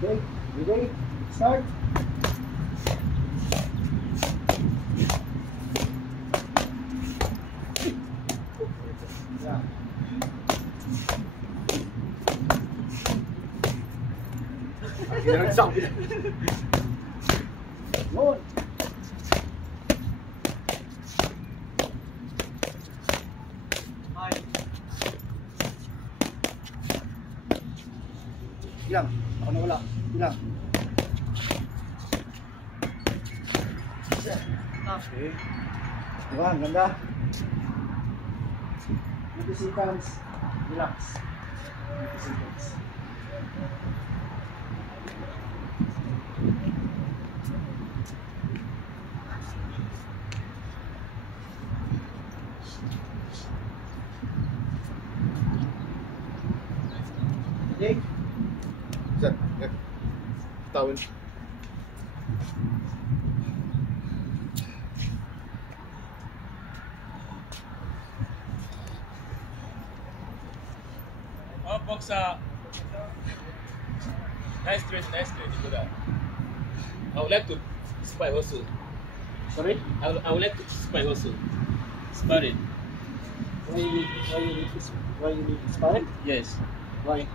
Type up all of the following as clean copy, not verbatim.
Okay, ready? Start. Yeah. Akhirnya sabi. Yun. Ilang? Ako na wala. Ilang? Okay. Diba? Ang ganda. 20 seconds. Relax. 20 seconds. Okay. Sir, tawin. Oh, box nice trade, you know that. I would like to spy also. Sorry? I would like to spy also. Sparring. Why you need sparring? Yes. Why?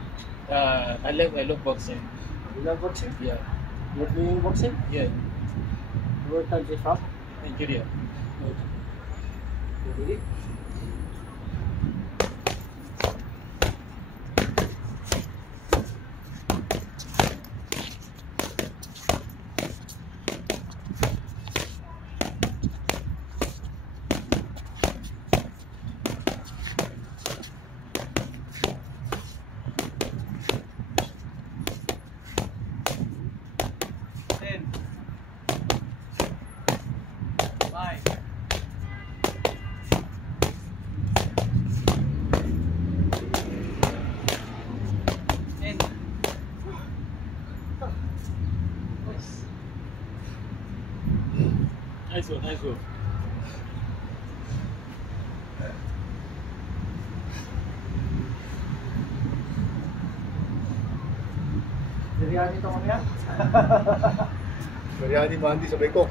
I love boxing. You love boxing? Yeah. You're doing boxing? Yeah. Where country from? Nigeria. Really? Nice one, nice one. Biryani ito mamaya? Biryani mandi sabay ko.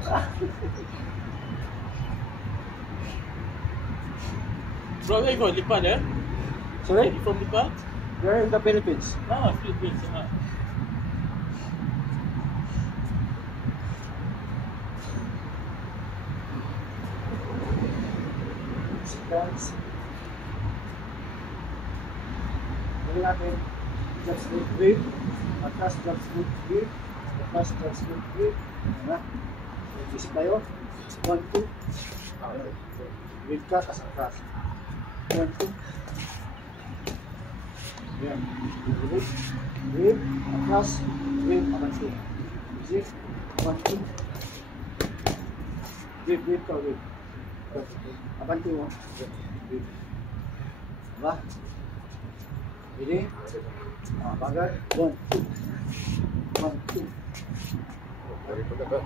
Bro, where you from? Lipan, eh? Sorry? You from Lipan? We're in the Philippines. Ah, Philippines. Seconds. Gawin natin. Jump straight grip. Atras, jump straight grip. Atras, jump straight grip. Ayan na. Isip tayo. 1, 2. Grip ka, tas atras. 1, 2. Ayan. Grip. Grip. Atras. Grip. Abanti. Isip. 1, 2. Grip, grip ka, grip. Abanti mo. Grip. Diba? Ready? Bagat. 1, 2. 1, 2.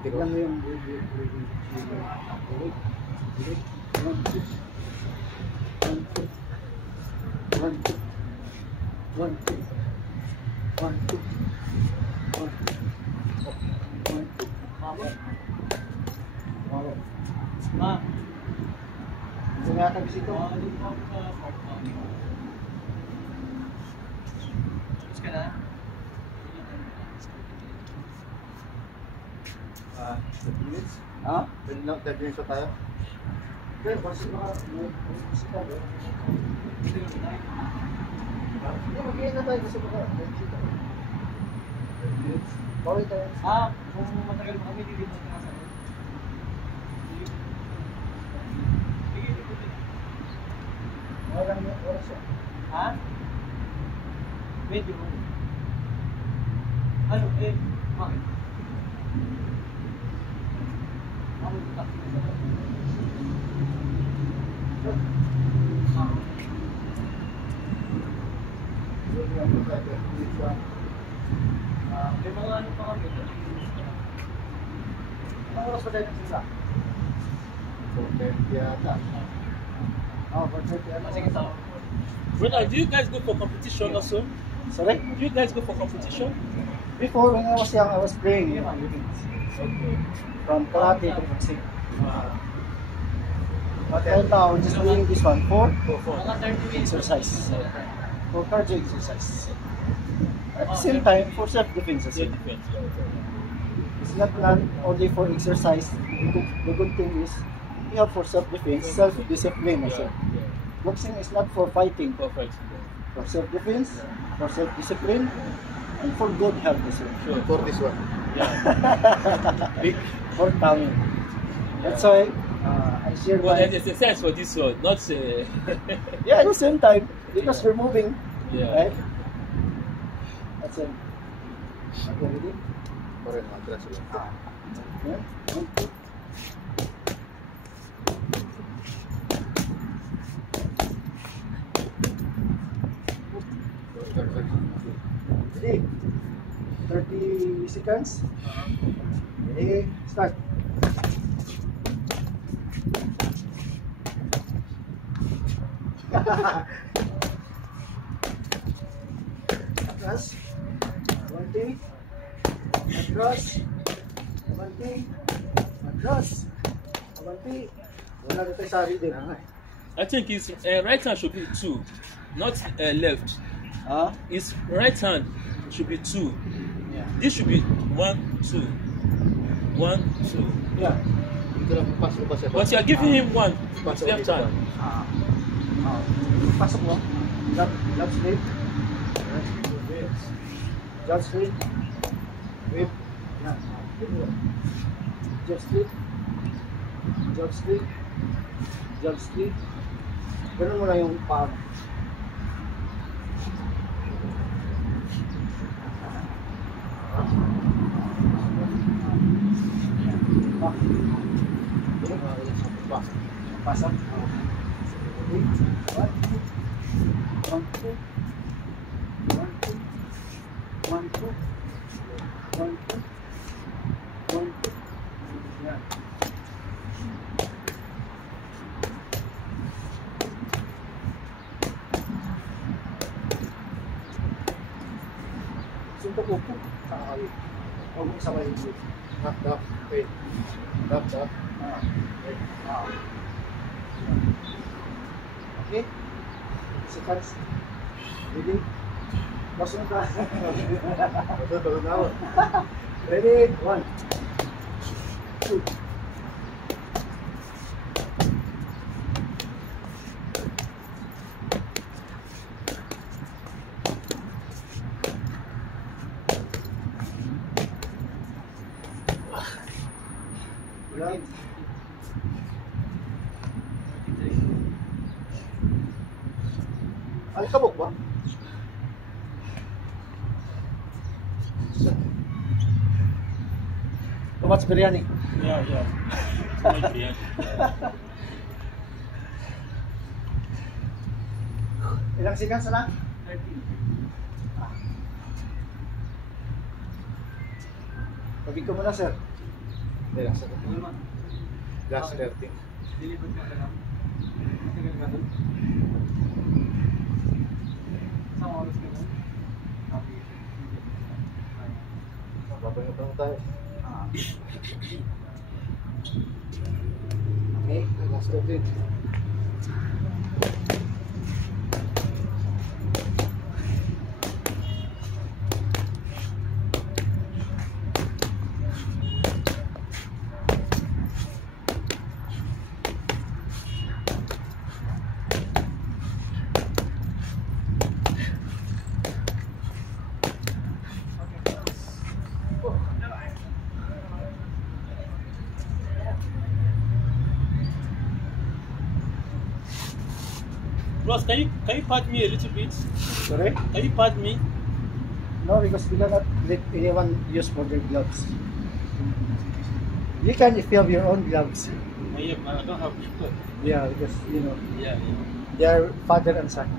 Tignan mo yung grip. 1, 2. 1, 2. 1, 2. 1, 2. 1, 2. 1, 2. Mawag. Ma. Gusto nga ka bisito? Gusto ka na? 30 minutes? Ha? 10 minutes pa tayo. Okay, basta baka may bisita ba? Hindi, mag-iin na tayo. Gusto baka may bisita. 10 minutes? Bawal tayo. Kung matagal mo kami, hindi mo nasa. Walang oras yan. Ha? Medyo. Ano? Bakit? Ako ito. May mga ano pa kami. Anong oras pa tayo nagsisa? 4:30 yata. Oh, 4:30 yata. Sige, tao. Brother, do you guys go for competition also? Sorry? Do you guys go for competition? Before, when I was young, I was playing Okay. from karate to boxing. But right now, I'm just doing this one for exercise. For cardio exercise. At the same time, for self-defense as well. Self-defense. It's not only for exercise. The good thing is, you have for self-defense, self-discipline as well. Boxing is not for fighting, Perfect. for self-defense, for self-discipline, and for good health as well. Sure. For this one. Yeah. Big. For tummy. That's why I share Well, my... there's exercise for this one, not Yeah, at the same time, because we're moving, yeah. right? That's it. Okay, ready? Correct, atras lang. Yeah. 1, 2. Ready? 30 seconds. Ready? Start. Atras. 20. Atras. 20. Atras. 20. Wala na tayo sa rhythm. I think his right hand should be 2, not left. Ah? His right hand should be 2. Yeah. This should be 1, 2. 1, 2. Yeah. Ito lang, pasok ba siya? But you are giving him 1 with Pasok left dito. hand. Pasok mo. Jab straight. Jab straight. Whip. Yeah. Jab straight. Jab straight. Jab straight. Ganun mo lang yung paa mo. Back. Pasok. Pasok. Okay. 1, 2. 1, 2. 1, 2. 1, 2. 1, 2. Yan. Suntok mo po. Sakali. Huwag mo isabay yung blue. Tap, tap. Wait. Tap, tap. Okay? Seconds. Ready? Pasok ka. Pasok na ako. Ready? 1, 2. Right. Alikabok ba? Too much biryani. Yeah, yeah. Ilang seconds na lang? 30. Pagig ko muna, sir. Last 30. Papahinga tayo. Okay. Last 30. Ross, can you pat me a little bit? Sorry? Can you pat me? No, because we cannot let anyone use for their gloves. You can if you have your own gloves. I don't have. Yeah, because, you know, Yeah. they are father and son.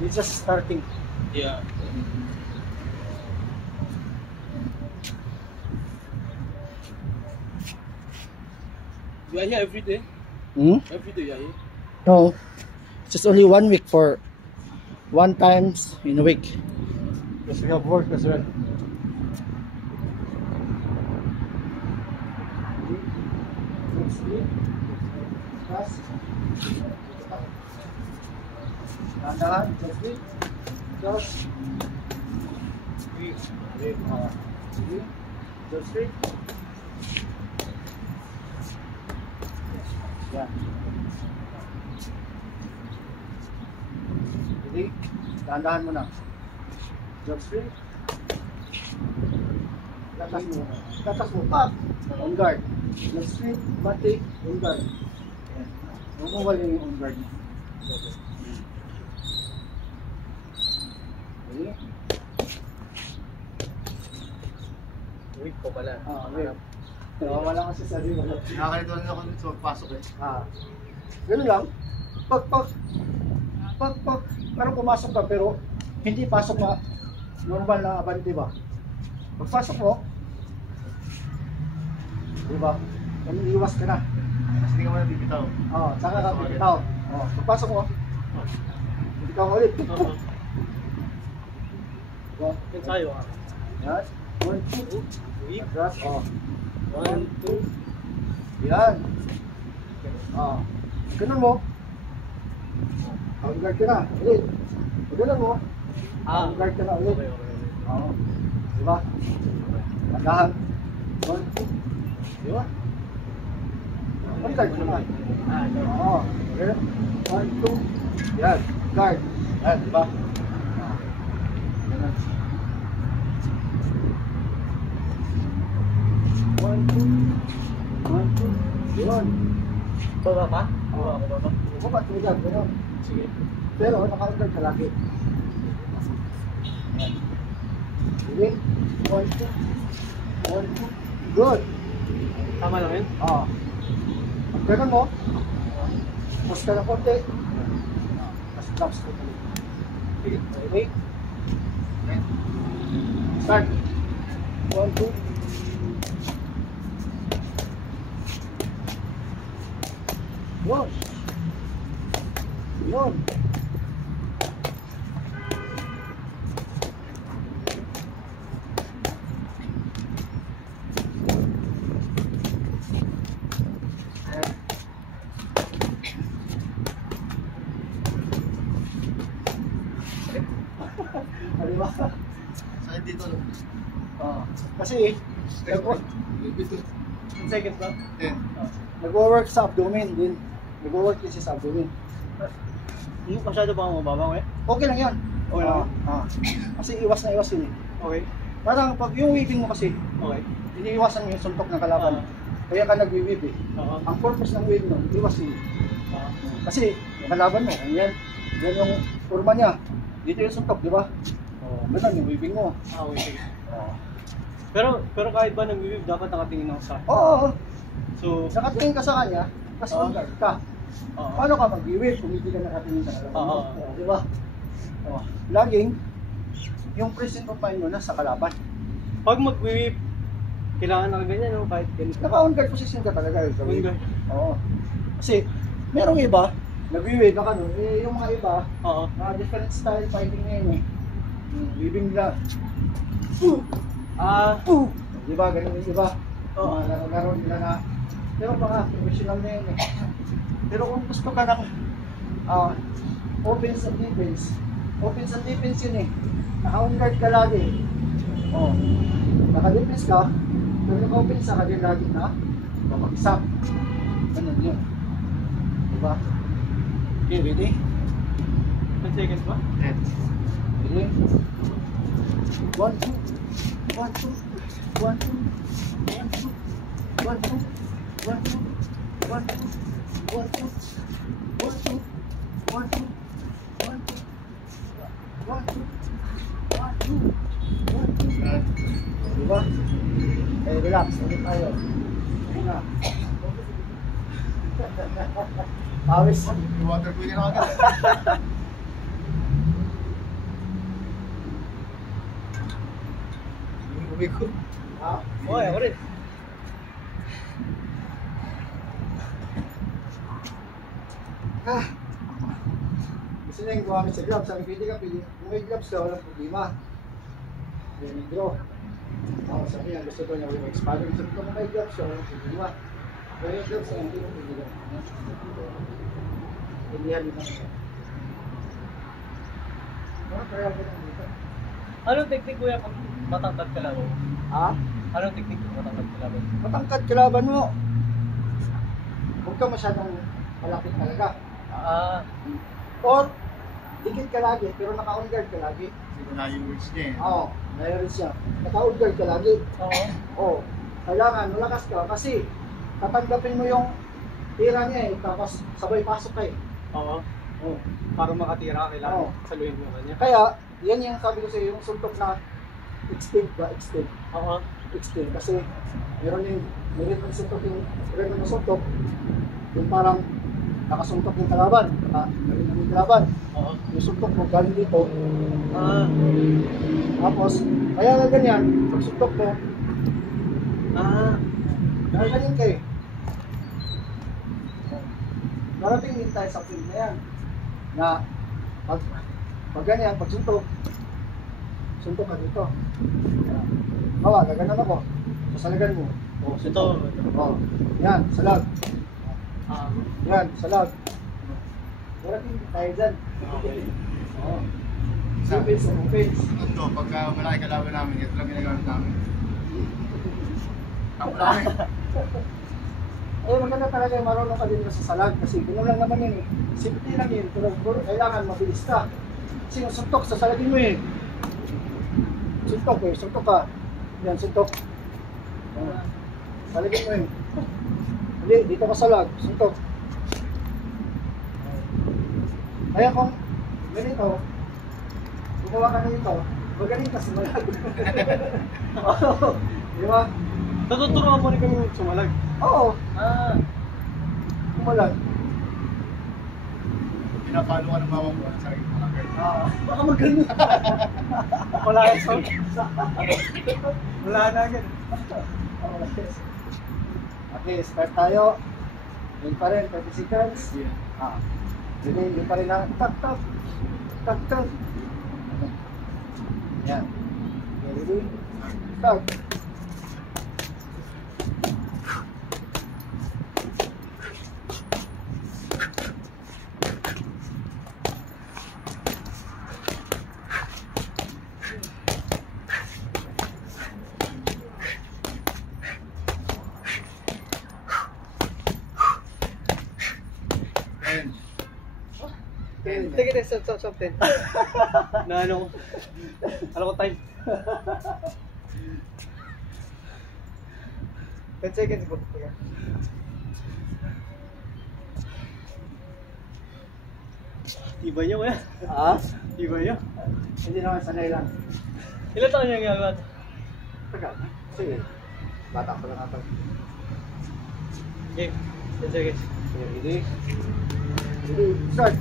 It's just starting. Yeah. You are here every day? Hmm? Every day you are here? No. Just only 1 week for 1 times in a week. Because we have work as well. Dahan-dahan, just wait. Just wait. Sige. Just wait. Yan. Sige. Dahan-dahan mo na. Just wait. Tatas mo. Tatas mo. Up. On guard. Just wait. Bati. On guard. Yan. Huwag mo wala yung on guard niya. Okay. Week ko pala. Wait. Wala kasi sa rin. Nakakalito lang ako sa pagpasok eh. Ganun lang. Pag, parang pumasok ka pero hindi pasok na normal na abante ba? Pagpasok mo, di ba? Iwas ka na. Kasi hindi ka muna bibitaw. Saka ka bitaw. Pagpasok mo, hindi ka ulit. Ensayo ka. Yan. 1, 2, Week. Atras. 1, 2. Yan. Ganun mo. Guard ka na. Ulit. Ganun mo. Guard ka na ulit. Okay, okay. Diba? Tandahan. 1, 2. Diba? Guard ka na. Okay. 1, 2. Yan. Guard. Yan, diba? Ganun. 1, 2. Yun. Baba ka? Baba. Bukat mo dyan. Ganun. Sige. Pero naka-guard ka lagi. Yan. Sige. 1, 2. 1, 2. Good. Tama lang yun? Pag ganun mo, push ka na konti. Tapos drops ko ulit. Okay. Start. 1, 2. Yun. Yun. Ano ba? Sakit dito lang. Kasi, Seconds lang? 10. nag-work sa abdomen din. Nag-work din siya sa abdomen. Hindi masyado pa mababa eh? Okay lang yan. Okay lang? Kasi iwas na iwas yun eh. Okay. Parang pag yung weaving mo kasi, Okay. iniiwasan mo yung suntok ng kalaban. Kaya ka nag-weave eh. Ang purpose ng weave mo, iwas yun. Kasi yung kalaban mo, yan yung forma niya. Dito yung suntok, di ba? Ganun yung weaving mo. Okay, sige. Pero kahit ba nag-weave, dapat nakatingin ako sa... Oo. So, Nakatingin ka sa kanya, tapos on guard ka. Paano ka mag-weave kung hindi ka nakatingin sa kalaban mo? Di ba? Laging, yung present of mind mo nasa kalaban. pag mag-weave, kailangan na ganyan, no? Kahit ganito. Naka-on guard position ka talaga. On guard. Oo. Kasi, merong iba, nag-weave ka nun, yung mga iba, Oo. different style fighting na yun eh. Weaving nila. Di ba? Ganun yung iba. Oo. Laro nila na. Pero mga professional na yun eh. Pero kung gusto ka ng offense and defense yun eh. Naka-on guard ka lagi. Naka-defense ka, pero naka-offense ka din lagi na mamagsak. Ganun yun. Diba? Okay, ready? 10 seconds ba? 10. Ready? 1, 2. 1, 2. 1, 2. 1, 2. 1, 2. 1, 2. 1, 2. 1, 2. 1, 2. 1, 2. 1, 2. 1, 2. 1, 2. Diba? Eh, relax. Ulit tayo. Ayun na. Awis. Water cooling na agad. Ha? Okay, ako rin. Ah. Gusto niya yung gumamit sa gloves. Sabi ko, hindi ka pwede. Kung may gloves ka, walang problema. Yan yung draw. Ako sabi niya, gusto ko niya yung expiring. Sabi ko, kung may gloves ka, walang problema. Pero yung gloves, hindi ko pwede. Hindi halin na siya. Kaya ko lang dito. Anong technique kuya pag matangkad kalaban? Ha? Anong technique pag matangkad kalaban? Matangkad kalaban mo. Huwag ka masyadong malapit talaga. Ah, Or, dikit ka lagi, pero naka-on guard ka lagi. Hindi na yung words niya eh. Oo, mayroon siya. Naka-on guard ka lagi. oo. Oo. Kailangan, malakas ka kasi tatanggapin mo yung tira niya eh, tapos sabay pasok ka eh. Oo. Oo. Para makatira, kailangan Oo. saluhin mo kanya. Kaya, yan yung sabi ko sa'yo, yung suntok na extend ba? Extend. Oo. Extend. Kasi meron yung suntok yung suntok, yung parang nakasuntok yung kalaban, nakasuntok yung kalaban. Oo. Yung suntok mo galing dito, Ah. tapos kaya nga ganyan, pag suntok mo, Ah. ganyan ka eh. Darating din tayo sa field na yan, na pag ganyan, pag suntok ka dito. Hawa, gaganan ako, sasalagan mo. O, Ito. O, yan, salag. Ah. Yan, salag. Darating din tayo dyan. Okay. O, defense and offense. Ito, pagka malaki kalaban namin, ito lang ginagamit namin. Tapos namin. Eh, maganda talaga yung marunong ka din sa salag kasi gano'n lang naman yun eh. Simple lang yun, pero kailangan mabilis ka. Kasi yung suntok, sasalagin mo eh. Suntok eh, suntok ka. Yan, suntok. Salagin mo eh. Hindi, dito ka salag, suntok. Kaya kung ganito, gumawa ka na ito, magaling ka sumalag. Oo, di ba? Natuturuan mo rin kami sumalag. Oo, Ah. sumalag. Pinapalo ka ng mama ko sa akin mga guard. Baka magaling. Wala yung sound. Wala na agad. Okay, start tayo. Yun pa rin, 30 seconds. Jadi, yun pa rin na, tak. Yan. Ready? Start. And Sige, stop, 10. Na ano ko. Ano ko time? 10 seconds po. Iba niya kuya. Iba niya. Hindi naman sanay lang. Ilan taon niya yung gagawin? Tagal. Sige. Bata ko lang ito. Game. 10 seconds. Ready? Ready? Start.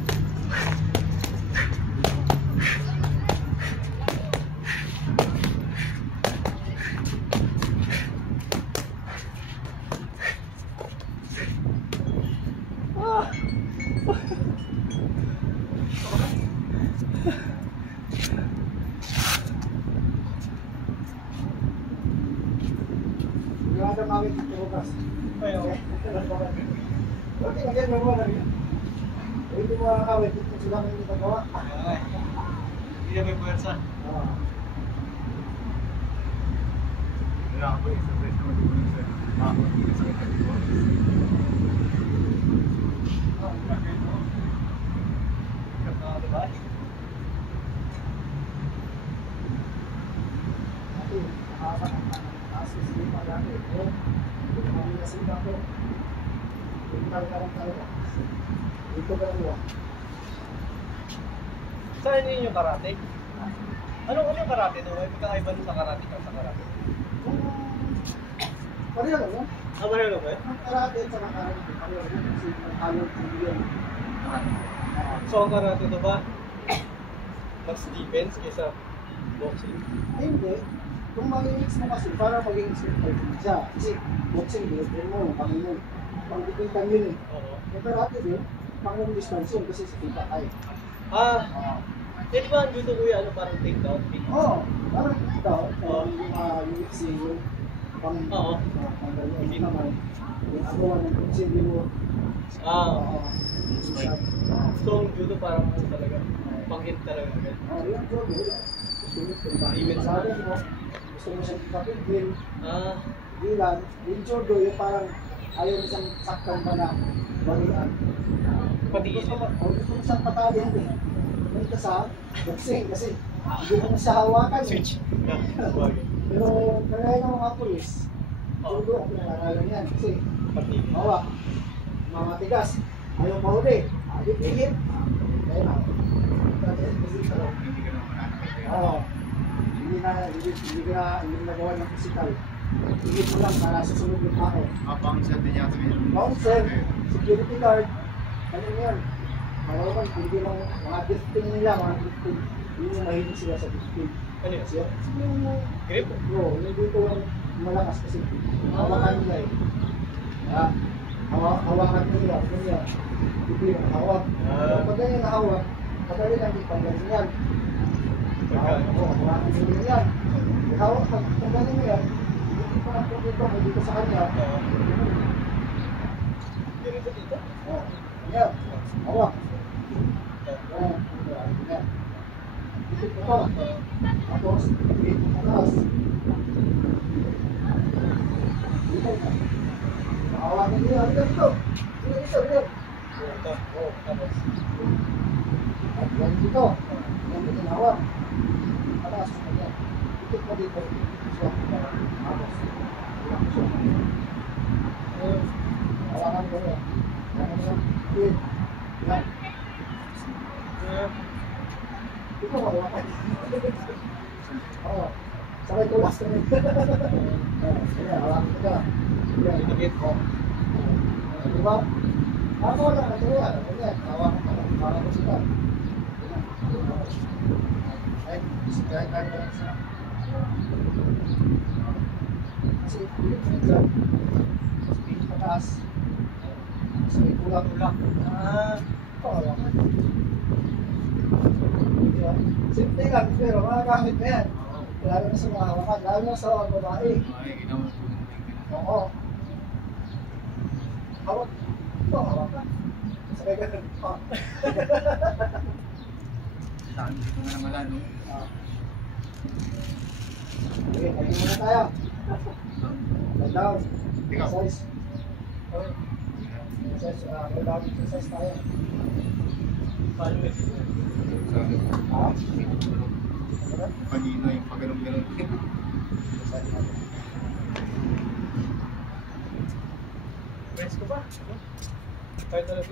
Hindi ka mawit sa bukas. Ayun. Okay, again, mo na rin. Hindi mo nakakawit, ito sila may nagagawa. Hindi na may puwersa. wala ako eh, sa press naman dito sa makakapagpili sa kanya dito. Saan yun yung karate? Ano yung karate to? May pagkakaiba sa karate ka sa karate? Pareho lang yan. Pareho lang ba yun? Ang karate at saka karate, pareho lang yan. Kasi ang talent ng yun. So ang karate to ba? Mas defense kaysa boxing? Ay, hindi. Kung mag-i-mix mo kasi, para maging simple siya. Kasi boxing, binigyan mo, panginoon. Pangdikitan yun eh. Oo. Yung karate din, pang distance yun kasi sa kita ay. Di ba ang judo kuya, ano parang take down? Oo, parang ito, yung UFC, yung pang Oo. hindi naman, yung agawa ng konsili mo. So ang judo parang ano talaga, pang-hit talaga. Yung jodo, gusto mo kung mahimit sa akin mo, gusto mo siyang kapigil, gilan, yung jodo, yung parang ayaw mo siyang saktan pa na balian. Patigil. Gusto mo siyang patalin eh. Punta sa boxing kasi hindi mo siya hawakan eh. Switch. Pero kaya ng mga pulis, jodo ang pinangalan yan kasi Patigil. hawak, mamatigas, ayaw mahuli, ihip, kaya na. Hindi ka naman mananakit. Oo. Hindi na gawa ng physical. Ihip mo lang para susunod yung tao. Pang set din yata ngayon. Bouncer, security guard, ano yan? Malaman, hindi lang mga drifting nila, mga drifting. Hindi mo mahilig sila sa drifting. Ano yun? Kasi yung Grip? bro, hindi dito yung malakas kasi hawakan nila eh. Hawakan nila, ganyan. Hindi yung hawak. Pag ganyan nahawak, madali lang yung panggaling yan. Hawakan nila yan. Hawak, pag ganyan mo yan, hindi pa na dito, may dito sa kanya. Ganito dito? Ganyan, hawak. Ganyan. Dito ito. Tapos, dito pataas. Dito na. Hawakan nila, dito. Dito. Ito. Tapos. Yan dito. Yan dito hawak. Pataas ko yan. Dito pa dito. Swak ko na. Tapos. Hawakan ko yan. Yan. Yan. Ito hawakan. Oo. Sakay ko last kami. Yan, hawakan ko ka. Yan. Dikit. Diba? Ako lang, ito yan. Ganyan, hawakan ko. Hawakan ko sila. Ay, kahit lang sa... Kasi, pilit lang. Speed pataas. Kasi may tulak-tulak. Ito, hawakan. Diba? Simple lang, pero makagamit na yan. Lalo na sa mga hawakan, lalo na sa mga babae. Ay, ginawa ko. Oo. Hawak. Ito, hawakan. Sabay ganun. Saan dito nga naman no? Okay, kayo muna tayo. Lie down. Ikaw. Exercise. Exercise, lie down exercise tayo. Paano may Ha? Kanina yung pag-ganun-ganun. Exercise natin. Press ko ba? Kahit na lang